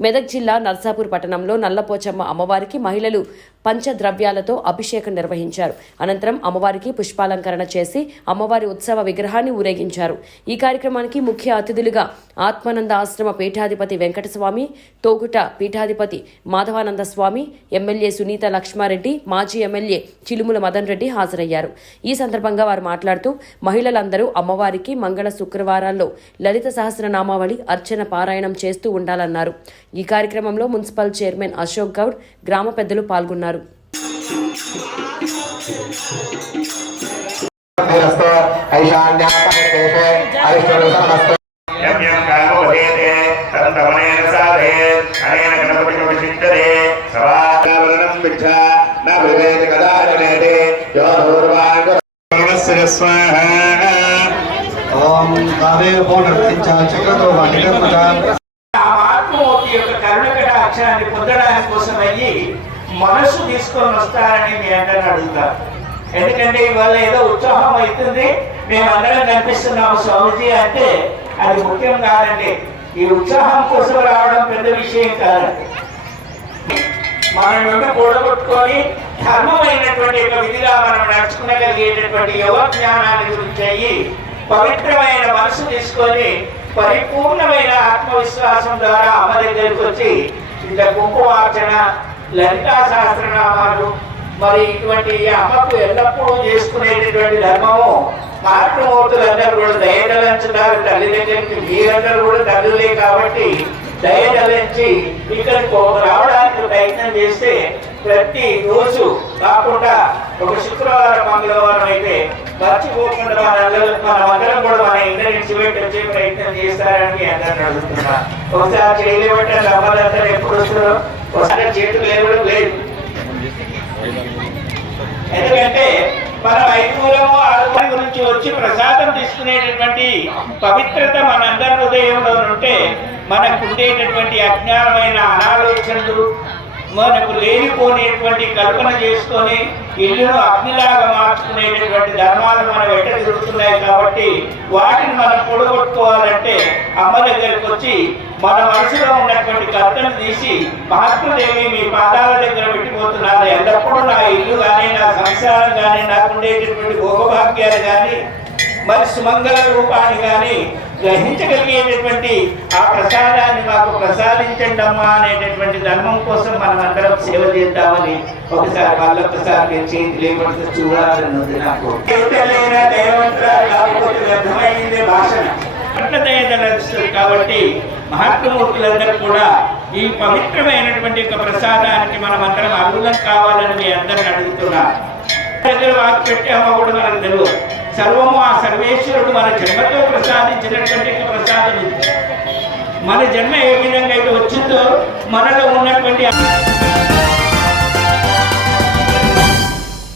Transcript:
మెదక్ జిల్లా నర్సాపూర్ పట్టణంలో నల్లపోచమ్మ అమ్మవారికి మహిళలు పంచద్రవ్యాలతో అభిషేకం నిర్వహించారు. అనంతరం అమ్మవారికి పుష్పాలంకరణ చేసి అమ్మవారి ఉత్సవ విగ్రహాన్ని ఊరేగించారు. ఈ కార్యక్రమానికి ముఖ్య అతిథులుగా ఆత్మానంద ఆశ్రమ పీఠాధిపతి వెంకటస్వామి తోగుట పీఠాధిపతి మాధవానంద స్వామి ఎమ్మెల్యే సునీత లక్ష్మారెడ్డి మాజీ ఎమ్మెల్యే చిలుముల మదన్ రెడ్డి హాజరయ్యారు. ఈ సందర్భంగా వారు మాట్లాడుతూ మహిళలందరూ అమ్మవారికి మంగళ శుక్రవారాల్లో లలిత సహస్రనామావళి అర్చన పారాయణం చేస్తూ ఉండాలన్నారు. ఈ కార్యక్రమంలో మున్సిపల్ చైర్మన్ అశోక్ గౌడ్ గ్రామ పెద్దలు పాల్గొన్నారు. ఓం కావే పూర్ణర్తించ చక్రతో యొక్క కరుణ కటాక్షాన్ని పొందడానికి కోసం అయ్యి మనసు తీసుకొని వస్తారని మీ అందరిని అడుగుతారు. ఎందుకంటే ఇవాళ ఏదో ఉత్సాహం అవుతుంది. మేము అందరం కనిపిస్తున్నాము స్వామిజీ అంటే అది ముఖ్యం కాదండి. ఈ ఉత్సాహం కోసం రావడం పెద్ద విషయం కాదండి. మన నుండి కూడగొట్టుకొని ధర్మమైనటువంటి ఒక విధిగా మనం నడుచుకునగలిగేటటువంటి యోగ జ్ఞానాన్ని గురించి అయ్యి పవిత్రమైన మనసు తీసుకొని పరిపూర్ణమైన ఆత్మవిశ్వాసం ద్వారా అమ్మ దగ్గరికి వచ్చి ఇంత కుంకుమార్చన లలితా సహస్రనామాలు మరి ఇటువంటి అమ్మకు ఎల్లప్పుడూ చేసుకునేటటువంటి ధర్మము మాతృమూర్తులందరూ కూడా దయదలంచుతారు తల్లి దగ్గరికి మీరందరూ కూడా తల్లులే కాబట్టి దయదలించి ఇక్కడికి రావడానికి ప్రయత్నం చేస్తే ప్రతి రోజు కాకుండా ఒక శుక్రవారం మంగళవారం అయితే మర్చిపోకుండా మన అందరూ- అందరం కూడా మన ఇంటి నుంచి వచ్చే ప్రయత్నం చేస్తారని అందరూ అడుగుతున్నా. ఒకసారి చేయలేబట్టే అమ్మలందరూ ఎప్పుడు వస్తారో ఒకసారి చేతులు లేవడం లేదు. ఎందుకంటే మనం ఐదుగురము ఆరుగురి గురించి వచ్చి ప్రసాదం తీసుకునేటటువంటి పవిత్రత మనందరి హృదయంలో ఉంటే మనకు ఉండేటటువంటి అజ్ఞానమైన అనాలోచనలు మనకు లేనిపోనేటువంటి కల్పన చేసుకొని ఇల్లును అగ్నిలాగా మార్చుకునేటటువంటి ధర్మాలు మన వెంట తిరుగుతున్నాయి కాబట్టి వాటిని మనం పొడగొట్టుకోవాలంటే అమ్మ దగ్గరికి వచ్చి మన మనసులో ఉన్నటువంటి కర్తను తీసి మహాత్ముదేవి మీ పాదాల దగ్గర పెట్టిపోతున్నారు ఎల్లప్పుడూ నా ఇల్లు కానీ నా సంసారం కానీ నాకు ఉండేటటువంటి భోగభాగ్యాలు కానీ మరి సుమంగళ రూపాన్ని కానీ గ్రహించగలిగేటటువంటి ఆ ప్రసాదాన్ని మాకు ప్రసాదించండి అమ్మా అనేటటువంటి ధర్మం కోసం మనం అందరం సేవ చేద్దామని ఒకసారి మళ్ళొకసారి నేను చేతి లేకపోతే చూడాలన్నది నాకు. వ్యర్థమైంది కాబట్టి మహాత్మూర్తులందరూ కూడా ఈ పవిత్రమైనటువంటి ఒక ప్రసాదానికి మనం అందరం అర్హులం కావాలని మీ అందరిని అడుగుతున్నా. దగ్గర వాకి పెట్టామో కూడా మనకు తెలియదు సర్వము ఆ సర్వేశ్వరుడు మన జన్మతో ప్రసాదించినటువంటి ప్రసాదం ఇది. మన జన్మ ఏ విధంగా అయితే వచ్చిందో మనలో ఉన్నటువంటి